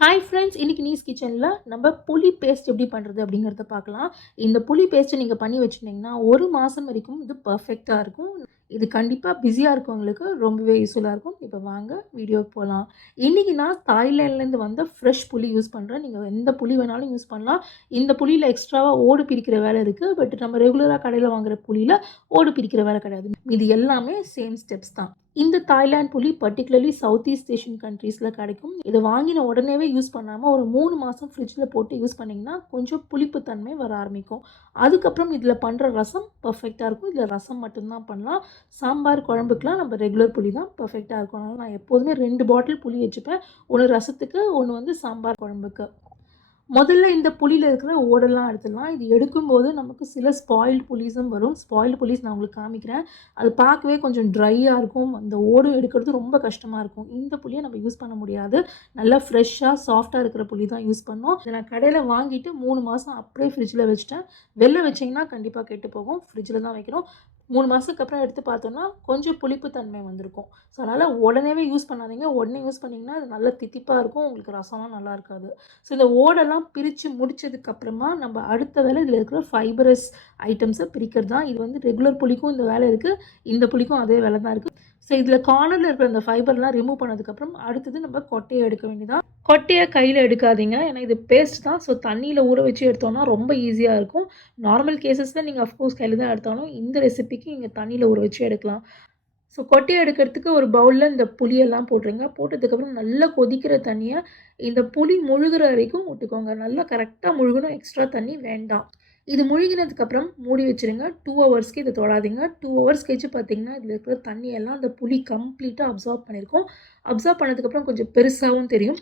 Hi friends, இன்னைக்கு knees கிச்சனில் நம்ம புளி பேஸ்ட் எப்படி பண்ணுறது அப்படிங்கிறத பார்க்கலாம். இந்த புளி பேஸ்ட்டை நீங்கள் பண்ணி வச்சுருந்தீங்கன்னா 1 மாதம் வரைக்கும் இது பர்ஃபெக்டாக இருக்கும். இது கண்டிப்பாக பிஸியாக இருக்கவங்களுக்கு ரொம்பவே யூஸ்ஃபுல்லாக இருக்கும். இப்போ வாங்க வீடியோக்கு போகலாம். இன்றைக்கி நான் தாய்லாண்ட்லேருந்து வந்த ஃப்ரெஷ் புளி யூஸ் பண்ணுறேன். நீங்கள் எந்த புளி வேணாலும் யூஸ் பண்ணலாம். இந்த புளியில் எக்ஸ்ட்ராவாக ஓடு பிரிக்கிற வேலை இருக்குது. பட் நம்ம ரெகுலராக கடையில் வாங்குகிற புளியில் ஓடு பிரிக்கிற வேலை கிடையாது. இது எல்லாமே சேம் ஸ்டெப்ஸ் தான். இந்த தாய்லாந்து புளி பர்டிகுலர்லி சவுத் ஈஸ்ட் ஏஷியன் கண்ட்ரீஸில் கிடைக்கும். இதை வாங்கின உடனேவே யூஸ் பண்ணாமல் ஒரு 3 மாதம் ஃப்ரிட்ஜில் போட்டு யூஸ் பண்ணிங்கன்னா கொஞ்சம் புளிப்புத்தன்மை வர ஆரம்பிக்கும். அதுக்கப்புறம் இதில் பண்ணுற ரசம் பர்ஃபெக்டாக இருக்கும். இதில் ரசம் மட்டும்தான் பண்ணலாம். சாம்பார் குழம்புக்கெலாம் நம்ம ரெகுலர் புளி தான் பர்ஃபெக்டாக இருக்கும். அதனால் நான் எப்போதுமே 2 பாட்டில் புளி வச்சுப்பேன். ஒன்று ரசத்துக்கு, ஒன்று வந்து சாம்பார் குழம்புக்கு. முதல்ல இந்த புளியில் இருக்கிற ஓடெல்லாம் எடுத்துடலாம். இது எடுக்கும்போது நமக்கு சில ஸ்பாயில்டு புளிஸும் வரும். ஸ்பாயில்டு புளிஸ் நான் உங்களுக்கு காமிக்கிறேன். அது பார்க்கவே கொஞ்சம் ட்ரையாக இருக்கும். அந்த ஓடு எடுக்கிறது ரொம்ப கஷ்டமாக இருக்கும். இந்த புளியை நம்ம யூஸ் பண்ண முடியாது. நல்லா ஃப்ரெஷ்ஷாக சாஃப்டாக இருக்கிற புளி தான் யூஸ் பண்ணோம். இதை நான் கடையில் வாங்கிட்டு 3 மாதம் அப்படியே ஃப்ரிட்ஜில் வச்சுட்டேன். வெளில வச்சிங்கன்னா கண்டிப்பாக கெட்டு போகும். ஃப்ரிட்ஜில் தான் வைக்கிறோம். 3 மாதத்துக்கு அப்புறம் எடுத்து பார்த்தோன்னா கொஞ்சம் புளிப்பு தன்மை வந்திருக்கும். ஸோ அதனால் உடனேவே யூஸ் பண்ணாதீங்க. உடனே யூஸ் பண்ணிங்கன்னா அது நல்லா தித்திப்பாக இருக்கும். உங்களுக்கு ரசம்லாம் நல்லா இருக்காது. ஸோ இந்த ஓடெல்லாம் பிரித்து முடித்ததுக்கப்புறமா நம்ம அடுத்த வேலை இதில் இருக்கிற ஃபைபரஸ் ஐட்டம்ஸை பிரிக்கிறது தான். இது வந்து ரெகுலர் புளிக்கும் இந்த வேலை இருக்குது. இந்த புளிக்கும் அதே வேலை தான் இருக்குது. ஸோ இதில் கார்னரில் இருக்கிற இந்த ஃபைபர்லாம் ரிமூவ் பண்ணதுக்கப்புறம் அடுத்தது நம்ம கொட்டையை எடுக்க வேண்டியதான். கொட்டையை கையில் எடுக்காதீங்க. ஏன்னா இது பேஸ்ட் தான். ஸோ தண்ணியில் ஊற வச்சு எடுத்தோன்னா ரொம்ப ஈஸியாக இருக்கும். நார்மல் கேசஸில் நீங்கள் அஃப்கோர்ஸ் கையில் தான் எடுத்தாலும் இந்த ரெசிபிக்கு நீங்கள் தண்ணியில் ஊற வச்சு எடுக்கலாம். ஸோ கொட்டையை எடுக்கிறதுக்கு ஒரு பவுலில் இந்த புளியெல்லாம் போட்டுருங்க. போட்டதுக்கப்புறம் நல்லா கொதிக்கிற தண்ணியை இந்த புளி முழுகிற வரைக்கும் விட்டுக்கோங்க. நல்லா கரெக்டாக முழுகணும். எக்ஸ்ட்ரா தண்ணி வேண்டாம். இது முழுகினதுக்கப்புறம் மூடி வச்சுருங்க. 2 ஹவர்ஸ்க்கு இதை தொடாதீங்க. 2 ஹவர்ஸ் கழிச்சு பார்த்தீங்கன்னா இதில் இருக்கிற தண்ணியெல்லாம் அந்த புளி கம்ப்ளீட்டாக அப்சார்ப் பண்ணியிருக்கோம். அப்சார்ப் பண்ணதுக்கப்புறம் கொஞ்சம் பெருசாகவும் தெரியும்.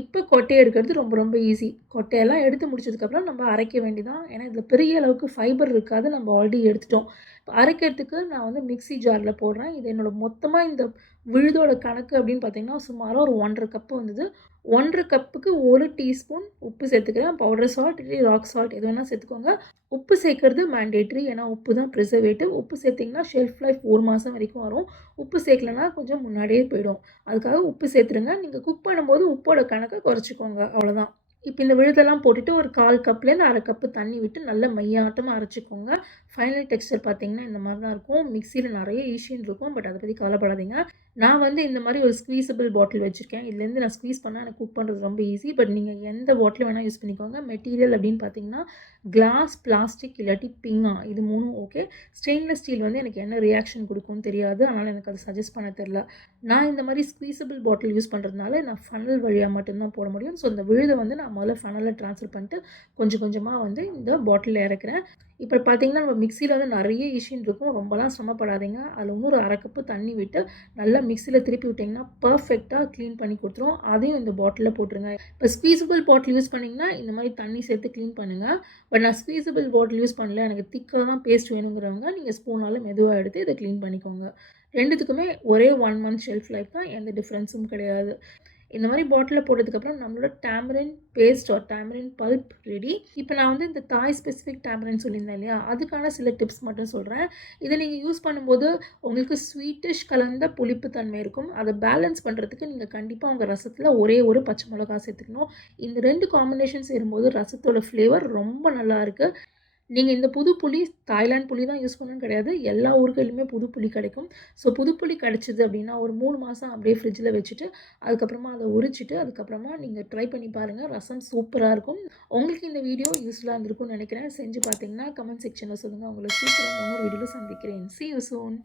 இப்போ கொட்டையை எடுக்கிறது ரொம்ப ரொம்ப ஈஸி. கொட்டையெல்லாம் எடுத்து முடிச்சதுக்கப்புறம் நம்ம அரைக்க வேண்டியதான். ஏன்னா இதில் பெரிய அளவுக்கு ஃபைபர் இருக்காது. நம்ம ஆல்ரெடி எடுத்துட்டோம். இப்போ அரைக்கிறதுக்கு நான் வந்து மிக்ஸி ஜாரில் போடுறேன். இது என்னோட மொத்தமாக இந்த விழுதோட கணக்கு அப்படின்னு பார்த்தீங்கன்னா சுமாராக ஒரு 1 1/2 கப்பு வந்தது. 1 1/2 கப்புக்கு 1 டீஸ்பூன் உப்பு சேர்த்துக்கிறேன். பவுடர் சால்ட் இல்லை ராக் சால்ட் எது வேணால் சேர்த்துக்கோங்க. உப்பு சேர்க்கறது மேண்டேட்ரி. ஏன்னா உப்பு தான் ப்ரிசர்வேட்டிவ். உப்பு சேர்த்திங்கன்னா ஷெல்ஃப் லைஃப் 1 மாதம் வரைக்கும் வரும். உப்பு சேர்க்கலன்னா கொஞ்சம் முன்னாடியே போயிடும். அதுக்காக உப்பு சேர்த்துருங்க. நீங்கள் குக் பண்ணும்போது உப்போட கணக்கை குறைச்சிக்கோங்க. அவ்வளோதான். இப்போ இந்த விழுதெல்லாம் போட்டுட்டு ஒரு 1/4 கப்லேருந்து 1/2 கப்பு தண்ணி விட்டு நல்லா மையாட்டமாக அரைச்சிக்கோங்க. ஃபைனல் டெக்ஸ்சர் பார்த்தீங்கன்னா இந்த மாதிரி தான் இருக்கும். மிக்சியில் நிறைய ஈஷியன் இருக்கும். பட் அதை பற்றி கவலைப்படாதீங்க. நான் வந்து இந்த மாதிரி ஒரு ஸ்குவீசபிள் பாட்டில் வச்சுருக்கேன். இதுலேருந்து நான் ஸ்குவீஸ் பண்ணால் எனக்கு குக் பண்ணுறது ரொம்ப ஈஸி. பட் நீங்கள் எந்த பாட்டில் வேணால் யூஸ் பண்ணிக்கோங்க. மெட்டீரியல் அப்படின்னு பார்த்தீங்கன்னா கிளாஸ், பிளாஸ்டிக் இல்லாட்டி பிங்கா இது 3ம் ஓகே. ஸ்டெயின்லெஸ் ஸ்டீல் வந்து எனக்கு என்ன ரியாக்ஷன் கொடுக்கும்னு தெரியாது. அதனால் எனக்கு அதை சஜஸ்ட் பண்ண தெரில. நான் இந்த மாதிரி ஸ்குவீசபிள் பாட்டில் யூஸ் பண்ணுறதுனால நான் ஃபனல் வழியாக மட்டும்தான் போட முடியும். ஸோ இந்த விழுதை வந்து நான் முதல்ல ஃபனலில் ட்ரான்ஸ்ஃபர் பண்ணிட்டு கொஞ்சம் கொஞ்சமாக வந்து இந்த பாட்டிலில் இறக்குறேன். இப்போ பார்த்தீங்கன்னா நம்ம மிக்சியில் வந்து நிறைய இஷ்யூன் இருக்கும். ரொம்பலாம் சிரமப்படாதீங்க. அதில் இன்னும் ஒரு 1/2 கப்பு தண்ணி விட்டு நல்லா மிக்சியில் திருப்பி விட்டிங்கன்னா பர்ஃபெக்டாக க்ளீன் பண்ணி கொடுத்துரும். அதையும் இந்த பாட்டிலில் போட்டுருங்க. இப்போ ஸ்குவீசபிள் பாட்டில் யூஸ் பண்ணிங்கன்னா இந்த மாதிரி தண்ணி சேர்த்து க்ளீன் பண்ணுங்கள். பட் நான் ஸ்குவீசபிள் பாட்டில் யூஸ் பண்ணல, எனக்கு திக்காக தான் பேஸ்ட் வேணுங்கிறவங்க நீங்கள் ஸ்பூனால் மெதுவாக எடுத்து இதை க்ளீன் பண்ணிக்கோங்க. 2த்துக்குமே ஒரே 1 மந்த் ஷெல்ஃப் லைஃப் தான். எந்த டிஃப்ரென்ஸும் கிடையாது. இந்த மாதிரி பாட்டிலில் போட்டதுக்கப்புறம் நம்மளோட tamarind paste or tamarind pulp ready. இப்போ நான் வந்து இந்த தாய் ஸ்பெசிஃபிக் டேமரின் சொல்லியிருந்தேன் இல்லையா, அதுக்கான சில டிப்ஸ் மட்டும் சொல்கிறேன். இதை நீங்கள் யூஸ் பண்ணும்போது உங்களுக்கு ஸ்வீட்டிஷ் கலந்த புளிப்பு தன்மை இருக்கும். அதை பேலன்ஸ் பண்ணுறதுக்கு நீங்கள் கண்டிப்பாக உங்கள் ரசத்தில் ஒரே ஒரு பச்சை மிளகா சேர்த்துக்கணும். இந்த 2 காம்பினேஷன் சேரும்போது ரசத்தோட ஃப்ளேவர் ரொம்ப நல்லா இருக்குது. நீங்கள் இந்த புது புளி தாய்லாந்து புளி தான் யூஸ் பண்ணணும்னு கிடையாது. எல்லா ஊர்கள்லையுமே புது புளி கிடைக்கும். ஸோ புது புளி கிடச்சிது அப்படின்னா ஒரு 3 மாதம் அப்படியே ஃப்ரிட்ஜில் வச்சுட்டு அதுக்கப்புறமா அதை உரிச்சிட்டு அதுக்கப்புறமா நீங்கள் ட்ரை பண்ணி பாருங்கள். ரசம் சூப்பராக இருக்கும். உங்களுக்கு இந்த வீடியோ யூஸ்ஃபுல்லாக இருந்திருக்கும்னு நினைக்கிறேன். செஞ்சு பார்த்தீங்கன்னா கமெண்ட் செக்ஷனில் சொல்லுங்கள். உங்களை சீக்கிரம் இன்னொரு வீடியோவில் சந்திக்கிறேன். See you soon.